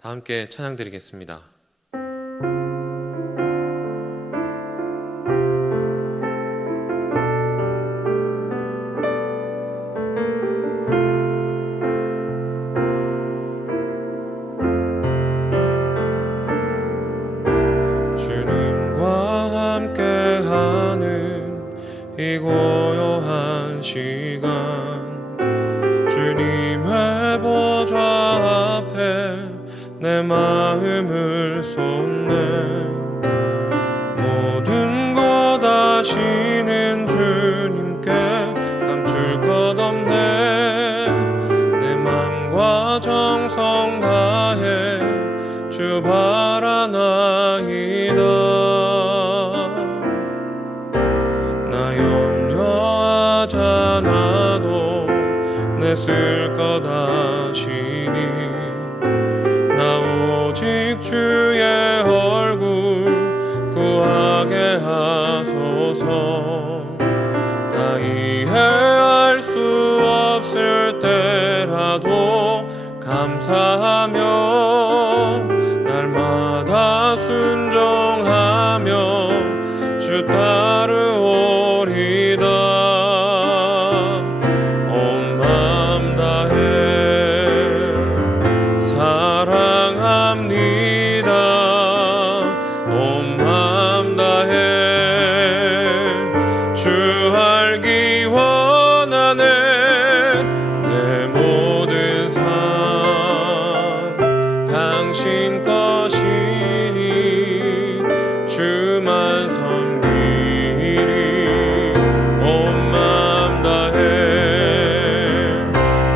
다 함께 찬양 드리겠습니다. 주님과 함께하는 이 고요한 시간, 주님의 보좌 앞에 내 마음을 쏟네. 모든 것 아시는 주님께 감출 것 없네. 내 맘과 정성 다해 주 바라나이다. 나 염려하지 않아도 내 쓸 것 아시니, 오직 주의 얼굴 구하게 하소서. 다 이해할 수 없을 때라도 감사하며 날마다 순종하며 주 따르오리다. 온 마음 다해 사랑합니다. 온 마음 다해 주 알기 원하네. 내 모든 삶 당신 것이니 주만 섬기리. 온 마음 다해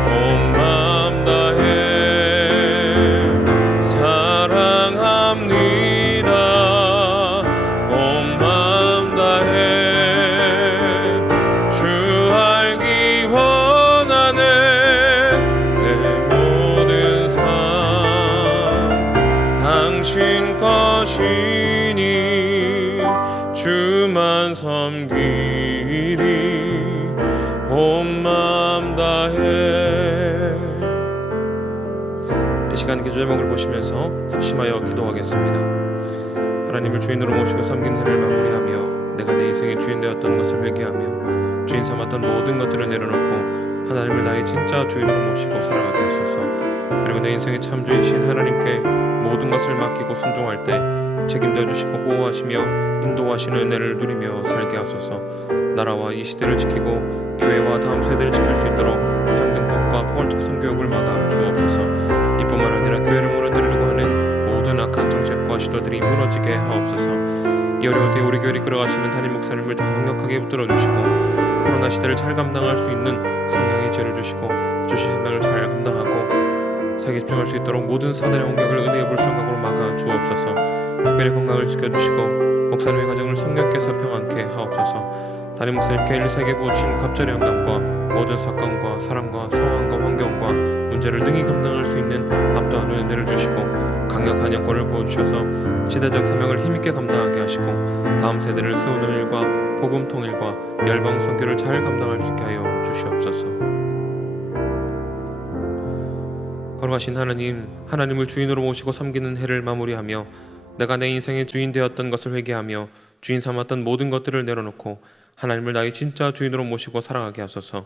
온 마음 다해 사랑합니다. 온 마음 다해 주 알기 원하네. 내 모든 삶 당신 것이니 주만 섬기리. 온 마음 다해. 이 시간 기도 제목을 보시면서 합심하여 기도하겠습니다. 하나님을 주인으로 모시고 섬긴 해를 마무리하며 내가 내 인생의 주인 되었던 것을 회개하며 주인 삼았던 모든 것들을 내려놓고 하나님을 나의 진짜 주인으로 모시고 살아가게 하소서. 그리고 내 인생의 참 주인이신 하나님께 모든 것을 맡기고 순종할 때 책임져 주시고 보호하시며 인도하시는 은혜를 누리며 살게 하소서. 나라와 이 시대를 지키고 교회와 다음 세대를 지킬 수 있도록 평등법과 포괄적 성교육을 막아 주옵소서. 이뿐만 아니라 교회를 무너뜨리려고 하는 모든 악한 정책과 시도들이 무너지게 하옵소서. 이 어려운 때에 우리 교회를 끌어가시는 담임 목사님을 더 강력하게 붙들어 주시고 코로나 시대를 잘 감당할 수 있는 성령의 지혜를 주시고 주신 생명을 잘 감당하고 사기에 집중할 수 있도록 모든 사단의 공격을 은혜의 불성각으로 막아 주옵소서. 특별히 건강을 지켜주시고 목사님의 가정을 성령께서 평안케 하옵소서. 담임 목사님께 1세기에 부어주신 갑절의 영감과 모든 사건과 사람과 상황과 환경과 문제를 능히 감당할 수 있는 압도하는 은혜를 주시고 강력한 여건을 부어주셔서 시대적 사명을 힘있게 감당하게 하시고 다음 세대를 세우는 일과 복음 통일과 열방 선교를 잘 감당할 수 있게 하여 주시옵소서. 걸어가신 하나님, 하나님을 주인으로 모시고 섬기는 해를 마무리하며 내가 내 인생의 주인 되었던 것을 회개하며 주인 삼았던 모든 것들을 내려놓고 하나님을 나의 진짜 주인으로 모시고 살아가게 하소서.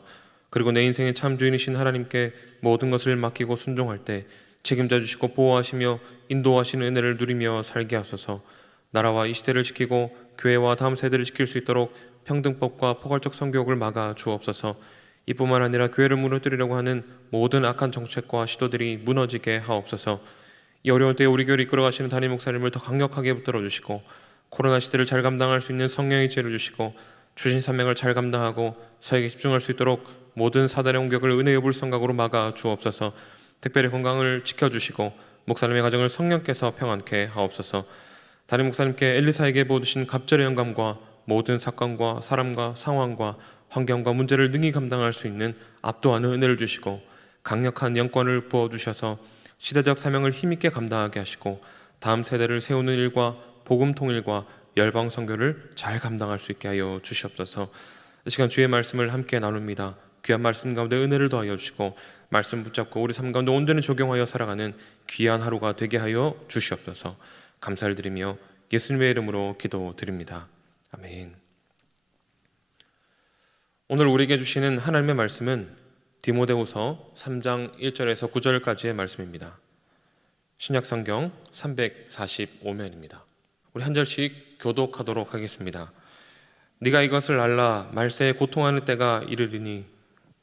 그리고 내 인생의 참 주인이신 하나님께 모든 것을 맡기고 순종할 때 책임져 주시고 보호하시며 인도하시는 은혜를 누리며 살게 하소서. 나라와 이 시대를 지키고 교회와 다음 세대를 지킬 수 있도록 평등법과 포괄적 성교육을 막아 주옵소서. 이뿐만 아니라 교회를 무너뜨리려고 하는 모든 악한 정책과 시도들이 무너지게 하옵소서. 이 어려운 때에 우리 교회를 이끌어가시는 담임 목사님을 더 강력하게 붙들어 주시고 코로나 시대를 잘 감당할 수 있는 성령의 지혜를 주시고 주신 사명을 잘 감당하고 사역에 집중할 수 있도록 모든 사단의 공격을 은혜의 불성각으로 막아 주옵소서. 특별히 건강을 지켜주시고 목사님의 가정을 성령께서 평안케 하옵소서. 담임 목사님께 엘리사에게 부어주신 갑절의 영감과 모든 사건과 사람과 상황과 환경과 문제를 능히 감당할 수 있는 압도하는 은혜를 주시고 강력한 영권을 부어주셔서 시대적 사명을 힘있게 감당하게 하시고 다음 세대를 세우는 일과 복음 통일과 열방 선교를 잘 감당할 수 있게 하여 주시옵소서. 이 시간 주의 말씀을 함께 나눕니다. 귀한 말씀 가운데 은혜를 더하여 주시고 말씀 붙잡고 우리 삶 가운데 온전히 적용하여 살아가는 귀한 하루가 되게 하여 주시옵소서. 감사를 드리며 예수님의 이름으로 기도드립니다. 아멘. 오늘 우리에게 주시는 하나님의 말씀은 디모데후서 3장 1절에서 9절까지의 말씀입니다. 신약성경 345면입니다. 우리 한 절씩 교독하도록 하겠습니다. 네가 이것을 알라. 말세에 고통하는 때가 이르리니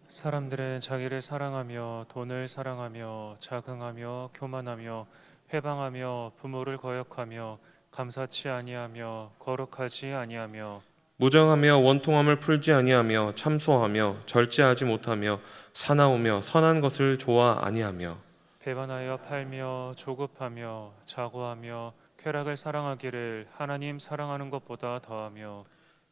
사람들은 자기를 사랑하며 돈을 사랑하며 자긍하며 교만하며 회방하며 부모를 거역하며 감사치 아니하며 거룩하지 아니하며 무정하며 원통함을 풀지 아니하며 참소하며 절제하지 못하며 사나우며 선한 것을 좋아 아니하며 배반하여 팔며 조급하며 자고하며 쾌락을 사랑하기를 하나님 사랑하는 것보다 더하며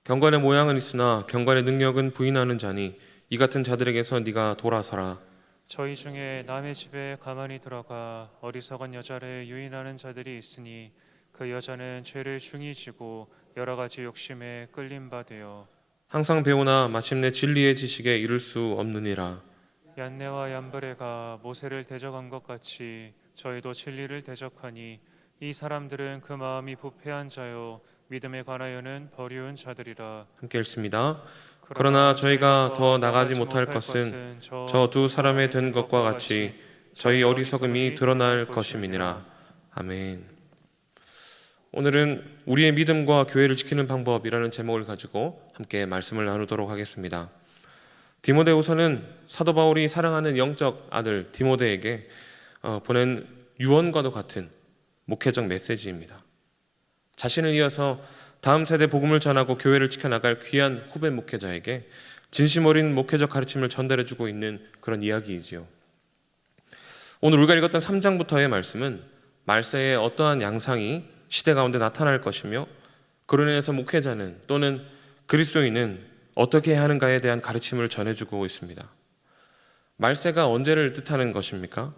경건의 모양은 있으나 경건의 능력은 부인하는 자니 이 같은 자들에게서 네가 돌아서라. 저희 중에 남의 집에 가만히 들어가 어리석은 여자를 유인하는 자들이 있으니 그 여자는 죄를 중히 지고 여러 가지 욕심에 끌림 받으요 항상 배우나 마침내 진리의 지식에 이를 수 없느니라. 얀네와 얀브레가 모세를 대적한 것 같이 저희도 진리를 대적하니 이 사람들은 그 마음이 부패한 자요 믿음에 관하여는 버리운 자들이라. 함께 읽습니다. 그러나 저희가 더 나가지 못할 것은 저 두 사람의 된 것과 같이 저희 어리석음이 드러날 것임이니라. 아멘. 오늘은 우리의 믿음과 교회를 지키는 방법이라는 제목을 가지고 함께 말씀을 나누도록 하겠습니다. 디모데후서는 사도 바울이 사랑하는 영적 아들 디모데에게 보낸 유언과도 같은 목회적 메시지입니다. 자신을 이어서 다음 세대 복음을 전하고 교회를 지켜나갈 귀한 후배 목회자에게 진심 어린 목회적 가르침을 전달해주고 있는 그런 이야기이지요. 오늘 우리가 읽었던 3장부터의 말씀은 말세에 어떠한 양상이 시대 가운데 나타날 것이며 그로 인해서 목회자는 또는 그리스도인은 어떻게 해야 하는가에 대한 가르침을 전해주고 있습니다. 말세가 언제를 뜻하는 것입니까?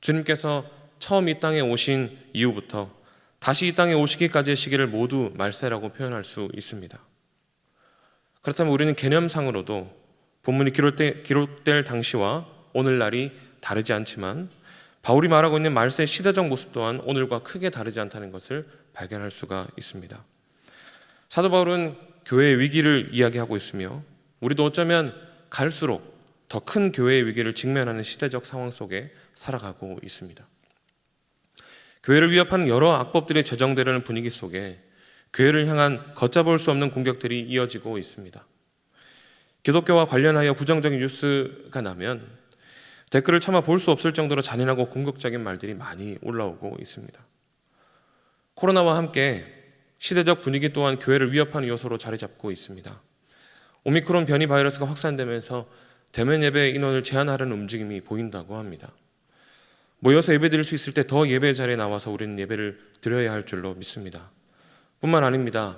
주님께서 처음 이 땅에 오신 이후부터 다시 이 땅에 오시기까지의 시기를 모두 말세라고 표현할 수 있습니다. 그렇다면 우리는 개념상으로도 본문이 기록될 당시와 오늘날이 다르지 않지만 바울이 말하고 있는 말세의 시대적 모습 또한 오늘과 크게 다르지 않다는 것을 발견할 수가 있습니다. 사도 바울은 교회의 위기를 이야기하고 있으며 우리도 어쩌면 갈수록 더 큰 교회의 위기를 직면하는 시대적 상황 속에 살아가고 있습니다. 교회를 위협하는 여러 악법들이 제정되려는 분위기 속에 교회를 향한 걷잡을 수 없는 공격들이 이어지고 있습니다. 기독교와 관련하여 부정적인 뉴스가 나면 댓글을 차마 볼 수 없을 정도로 잔인하고 공격적인 말들이 많이 올라오고 있습니다. 코로나와 함께 시대적 분위기 또한 교회를 위협하는 요소로 자리 잡고 있습니다. 오미크론 변이 바이러스가 확산되면서 대면 예배 인원을 제한하려는 움직임이 보인다고 합니다. 모여서 예배드릴 수 있을 때 더 예배 자리에 나와서 우리는 예배를 드려야 할 줄로 믿습니다. 뿐만 아닙니다.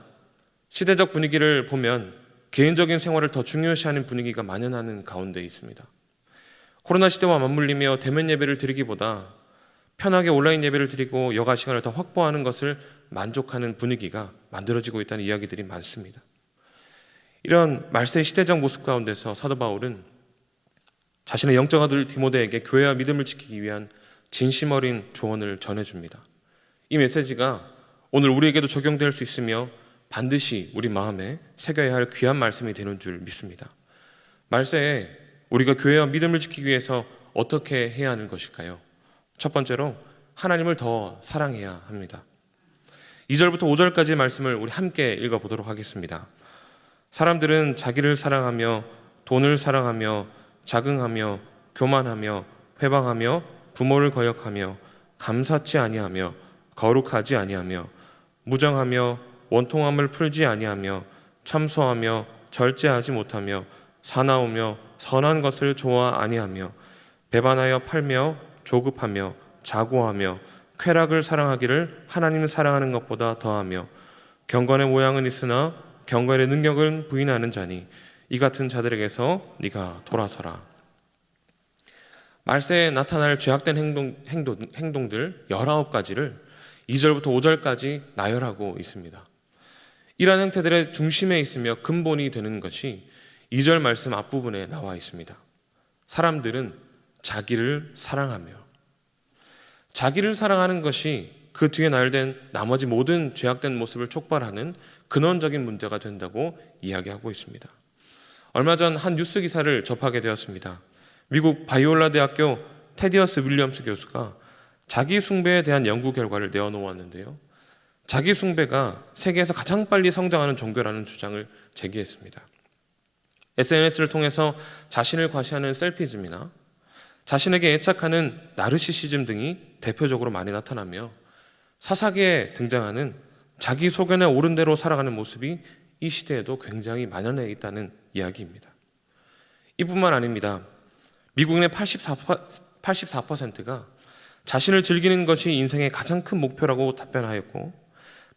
시대적 분위기를 보면 개인적인 생활을 더 중요시하는 분위기가 만연하는 가운데 있습니다. 코로나 시대와 맞물리며 대면 예배를 드리기보다 편하게 온라인 예배를 드리고 여가 시간을 더 확보하는 것을 만족하는 분위기가 만들어지고 있다는 이야기들이 많습니다. 이런 말세의 시대적 모습 가운데서 사도 바울은 자신의 영적 아들 디모데에게 교회와 믿음을 지키기 위한 진심 어린 조언을 전해줍니다. 이 메시지가 오늘 우리에게도 적용될 수 있으며 반드시 우리 마음에 새겨야 할 귀한 말씀이 되는 줄 믿습니다. 말세에 우리가 교회와 믿음을 지키기 위해서 어떻게 해야 하는 것일까요? 첫 번째로 하나님을 더 사랑해야 합니다. 2절부터 5절까지의 말씀을 우리 함께 읽어보도록 하겠습니다. 사람들은 자기를 사랑하며 돈을 사랑하며 자긍하며 교만하며 회방하며 부모를 거역하며 감사치 아니하며 거룩하지 아니하며 무정하며 원통함을 풀지 아니하며 참소하며 절제하지 못하며 사나우며 선한 것을 좋아 아니하며 배반하여 팔며 조급하며 자고하며 쾌락을 사랑하기를 하나님을 사랑하는 것보다 더하며 경건의 모양은 있으나 경건의 능력은 부인하는 자니 이 같은 자들에게서 네가 돌아서라. 말세에 나타날 죄악된 행동들 19가지를 2절부터 5절까지 나열하고 있습니다. 이러한 행태들의 중심에 있으며 근본이 되는 것이 2절 말씀 앞부분에 나와 있습니다. 사람들은 자기를 사랑하며. 자기를 사랑하는 것이 그 뒤에 나열된 나머지 모든 죄악된 모습을 촉발하는 근원적인 문제가 된다고 이야기하고 있습니다. 얼마 전 한 뉴스 기사를 접하게 되었습니다. 미국 바이올라 대학교 테디어스 윌리엄스 교수가 자기 숭배에 대한 연구 결과를 내어놓았는데요. 자기 숭배가 세계에서 가장 빨리 성장하는 종교라는 주장을 제기했습니다. SNS를 통해서 자신을 과시하는 셀피즘이나 자신에게 애착하는 나르시시즘 등이 대표적으로 많이 나타나며 사사기에 등장하는 자기 소견에 옳은 대로 살아가는 모습이 이 시대에도 굉장히 만연해 있다는 이야기입니다. 이뿐만 아닙니다. 미국인의 84%가 자신을 즐기는 것이 인생의 가장 큰 목표라고 답변하였고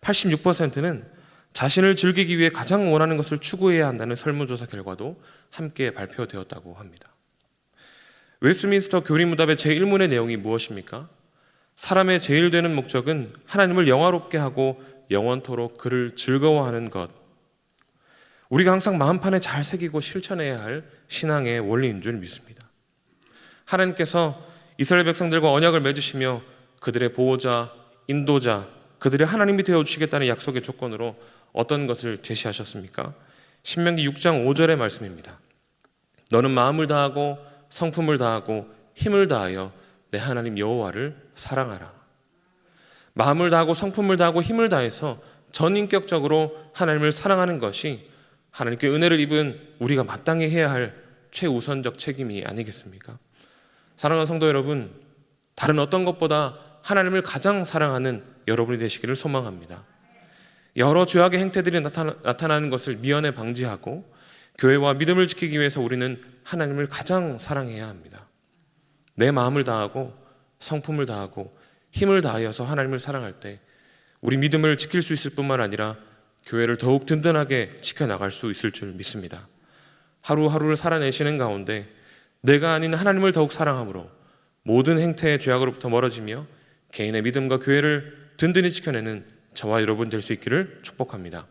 86%는 자신을 즐기기 위해 가장 원하는 것을 추구해야 한다는 설문조사 결과도 함께 발표되었다고 합니다. 웨스트민스터 교리문답의 제1문의 내용이 무엇입니까? 사람의 제일 되는 목적은 하나님을 영화롭게 하고 영원토록 그를 즐거워하는 것. 우리가 항상 마음판에 잘 새기고 실천해야 할 신앙의 원리인 줄 믿습니다. 하나님께서 이스라엘 백성들과 언약을 맺으시며 그들의 보호자, 인도자, 그들의 하나님이 되어주시겠다는 약속의 조건으로 어떤 것을 제시하셨습니까? 신명기 6장 5절의 말씀입니다. 너는 마음을 다하고 성품을 다하고 힘을 다하여 내 하나님 여호와를 사랑하라. 마음을 다하고 성품을 다하고 힘을 다해서 전인격적으로 하나님을 사랑하는 것이 하나님께 은혜를 입은 우리가 마땅히 해야 할 최우선적 책임이 아니겠습니까? 사랑하는 성도 여러분, 다른 어떤 것보다 하나님을 가장 사랑하는 여러분이 되시기를 소망합니다. 여러 죄악의 행태들이 나타나는 것을 미연에 방지하고 교회와 믿음을 지키기 위해서 우리는 하나님을 가장 사랑해야 합니다. 내 마음을 다하고 성품을 다하고 힘을 다하여서 하나님을 사랑할 때 우리 믿음을 지킬 수 있을 뿐만 아니라 교회를 더욱 든든하게 지켜나갈 수 있을 줄 믿습니다. 하루하루를 살아내시는 가운데 내가 아닌 하나님을 더욱 사랑함으로 모든 행태의 죄악으로부터 멀어지며 개인의 믿음과 교회를 든든히 지켜내는 저와 여러분 될 수 있기를 축복합니다.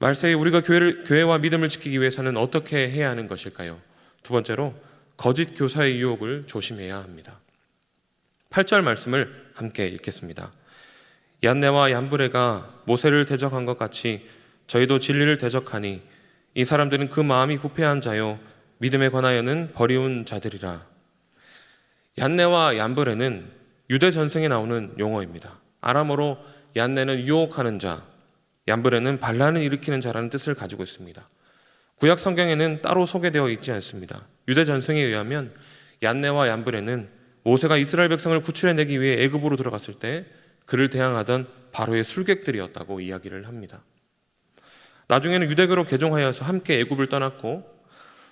말세에 우리가 교회와 믿음을 지키기 위해서는 어떻게 해야 하는 것일까요? 두 번째로 거짓 교사의 유혹을 조심해야 합니다. 8절 말씀을 함께 읽겠습니다. 얀네와 얀브레가 모세를 대적한 것 같이 저희도 진리를 대적하니 이 사람들은 그 마음이 부패한 자요 믿음에 관하여는 버리운 자들이라. 얀네와 얀브레는 유대 전승에 나오는 용어입니다. 아람어로 얀네는 유혹하는 자, 얀브레는 반란을 일으키는 자라는 뜻을 가지고 있습니다. 구약 성경에는 따로 소개되어 있지 않습니다. 유대 전승에 의하면 얀네와 얀브레는 모세가 이스라엘 백성을 구출해내기 위해 애굽으로 들어갔을 때 그를 대항하던 바로의 술객들이었다고 이야기를 합니다. 나중에는 유대교로 개종하여서 함께 애굽을 떠났고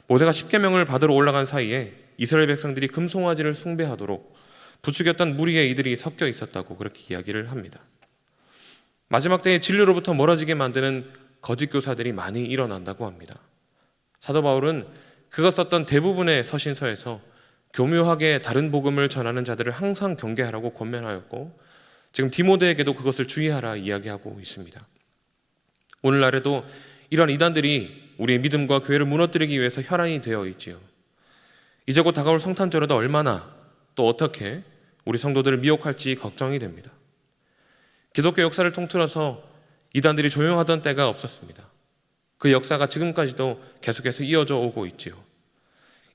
모세가 십계명을 받으러 올라간 사이에 이스라엘 백성들이 금송아지를 숭배하도록 부추겼던 무리에 이들이 섞여 있었다고 그렇게 이야기를 합니다. 마지막 때에 진리로부터 멀어지게 만드는 거짓 교사들이 많이 일어난다고 합니다. 사도 바울은 그가 썼던 대부분의 서신서에서 교묘하게 다른 복음을 전하는 자들을 항상 경계하라고 권면하였고 지금 디모데에게도 그것을 주의하라 이야기하고 있습니다. 오늘날에도 이런 이단들이 우리의 믿음과 교회를 무너뜨리기 위해서 혈안이 되어 있지요. 이제 곧 다가올 성탄절에도 얼마나 또 어떻게 우리 성도들을 미혹할지 걱정이 됩니다. 기독교 역사를 통틀어서 이단들이 조용하던 때가 없었습니다. 그 역사가 지금까지도 계속해서 이어져 오고 있지요.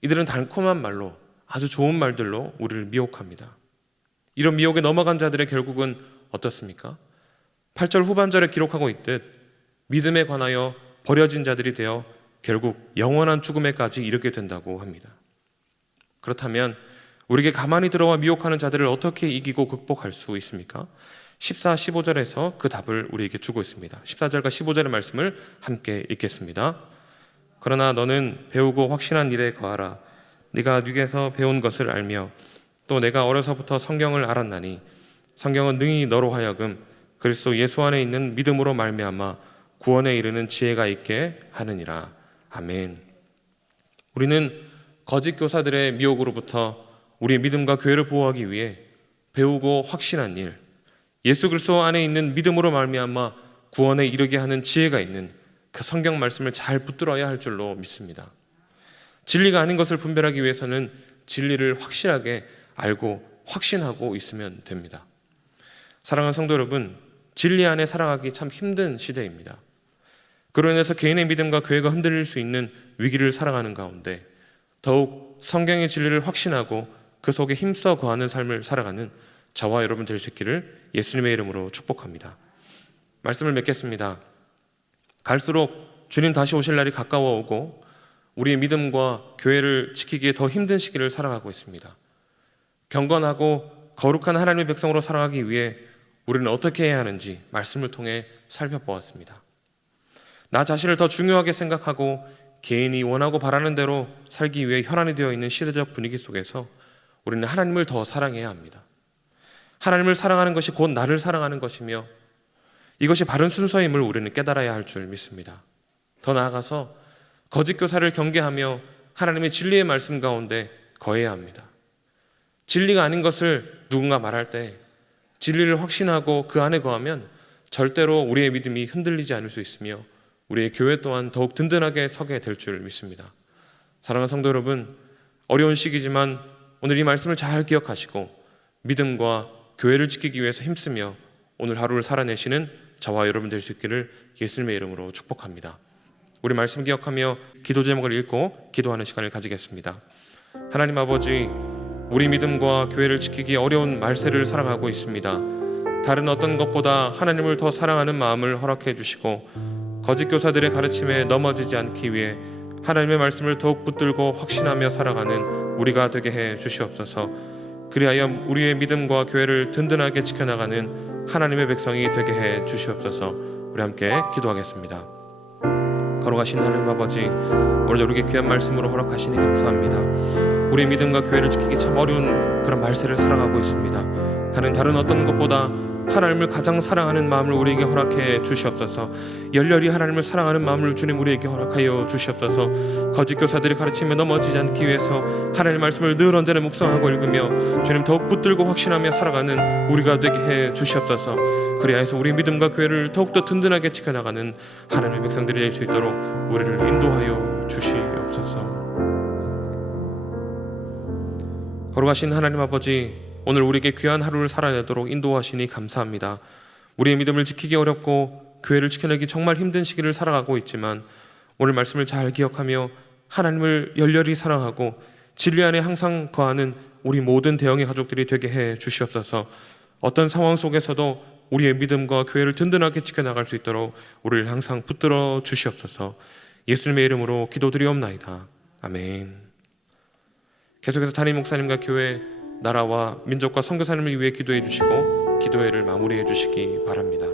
이들은 달콤한 말로 아주 좋은 말들로 우리를 미혹합니다. 이런 미혹에 넘어간 자들의 결국은 어떻습니까? 8절 후반절에 기록하고 있듯 믿음에 관하여 버려진 자들이 되어 결국 영원한 죽음에까지 이르게 된다고 합니다. 그렇다면 우리에게 가만히 들어와 미혹하는 자들을 어떻게 이기고 극복할 수 있습니까? 14, 15절에서 그 답을 우리에게 주고 있습니다. 14절과 15절의 말씀을 함께 읽겠습니다. 그러나 너는 배우고 확신한 일에 거하라. 네가 뉘게서 배운 것을 알며 또 내가 어려서부터 성경을 알았나니 성경은 능히 너로 하여금 그리스도 예수 안에 있는 믿음으로 말미암아 구원에 이르는 지혜가 있게 하느니라. 아멘. 우리는 거짓 교사들의 미혹으로부터 우리의 믿음과 교회를 보호하기 위해 배우고 확신한 일, 예수 그리스도 안에 있는 믿음으로 말미암아 구원에 이르게 하는 지혜가 있는 그 성경 말씀을 잘 붙들어야 할 줄로 믿습니다. 진리가 아닌 것을 분별하기 위해서는 진리를 확실하게 알고 확신하고 있으면 됩니다. 사랑하는 성도 여러분, 진리 안에 살아가기 참 힘든 시대입니다. 그로 인해서 개인의 믿음과 교회가 흔들릴 수 있는 위기를 살아가는 가운데 더욱 성경의 진리를 확신하고 그 속에 힘써 거하는 삶을 살아가는 저와 여러분 될 수 있기를 예수님의 이름으로 축복합니다. 말씀을 맺겠습니다. 갈수록 주님 다시 오실 날이 가까워 오고 우리의 믿음과 교회를 지키기에 더 힘든 시기를 살아가고 있습니다. 경건하고 거룩한 하나님의 백성으로 살아가기 위해 우리는 어떻게 해야 하는지 말씀을 통해 살펴보았습니다. 나 자신을 더 중요하게 생각하고 개인이 원하고 바라는 대로 살기 위해 혈안이 되어 있는 시대적 분위기 속에서 우리는 하나님을 더 사랑해야 합니다. 하나님을 사랑하는 것이 곧 나를 사랑하는 것이며 이것이 바른 순서임을 우리는 깨달아야 할 줄 믿습니다. 더 나아가서 거짓 교사를 경계하며 하나님의 진리의 말씀 가운데 거해야 합니다. 진리가 아닌 것을 누군가 말할 때 진리를 확신하고 그 안에 거하면 절대로 우리의 믿음이 흔들리지 않을 수 있으며 우리의 교회 또한 더욱 든든하게 서게 될 줄 믿습니다. 사랑하는 성도 여러분, 어려운 시기지만 오늘 이 말씀을 잘 기억하시고 믿음과 교회를 지키기 위해서 힘쓰며 오늘 하루를 살아내시는 저와 여러분 될 수 있기를 예수님의 이름으로 축복합니다. 우리 말씀 기억하며 기도 제목을 읽고 기도하는 시간을 가지겠습니다. 하나님 아버지, 우리 믿음과 교회를 지키기 어려운 말세를 살아가고 있습니다. 다른 어떤 것보다 하나님을 더 사랑하는 마음을 허락해 주시고 거짓 교사들의 가르침에 넘어지지 않기 위해 하나님의 말씀을 더욱 붙들고 확신하며 살아가는 우리가 되게 해 주시옵소서. 그리하여 우리의 믿음과 교회를 든든하게 지켜나가는 하나님의 백성이 되게 해 주시옵소서. 우리 함께 기도하겠습니다. 걸어가신 하나님 아버지, 오늘 우리에게 귀한 말씀으로 허락하시니 감사합니다. 우리의 믿음과 교회를 지키기 참 어려운 그런 말세를 살아가고 있습니다. 하나님, 다른 어떤 것보다 하나님을 가장 사랑하는 마음을 우리에게 허락해 주시옵소서. 열렬히 하나님을 사랑하는 마음을 주님 우리에게 허락하여 주시옵소서. 거짓 교사들이 가르치며 넘어지지 않기 위해서 하나님의 말씀을 늘 언제나 묵상하고 읽으며 주님 더욱 붙들고 확신하며 살아가는 우리가 되게 해 주시옵소서. 그리하여서 우리 믿음과 교회를 더욱더 든든하게 지켜나가는 하나님의 백성들이 될 수 있도록 우리를 인도하여 주시옵소서. 걸어가신 하나님 아버지, 오늘 우리에게 귀한 하루를 살아내도록 인도하시니 감사합니다. 우리의 믿음을 지키기 어렵고 교회를 지켜내기 정말 힘든 시기를 살아가고 있지만 오늘 말씀을 잘 기억하며 하나님을 열렬히 사랑하고 진리 안에 항상 거하는 우리 모든 대형의 가족들이 되게 해 주시옵소서. 어떤 상황 속에서도 우리의 믿음과 교회를 든든하게 지켜나갈 수 있도록 우리를 항상 붙들어 주시옵소서. 예수님의 이름으로 기도드리옵나이다. 아멘. 계속해서 담임 목사님과 교회, 나라와 민족과 선교사님을 위해 기도해 주시고 기도회를 마무리해 주시기 바랍니다.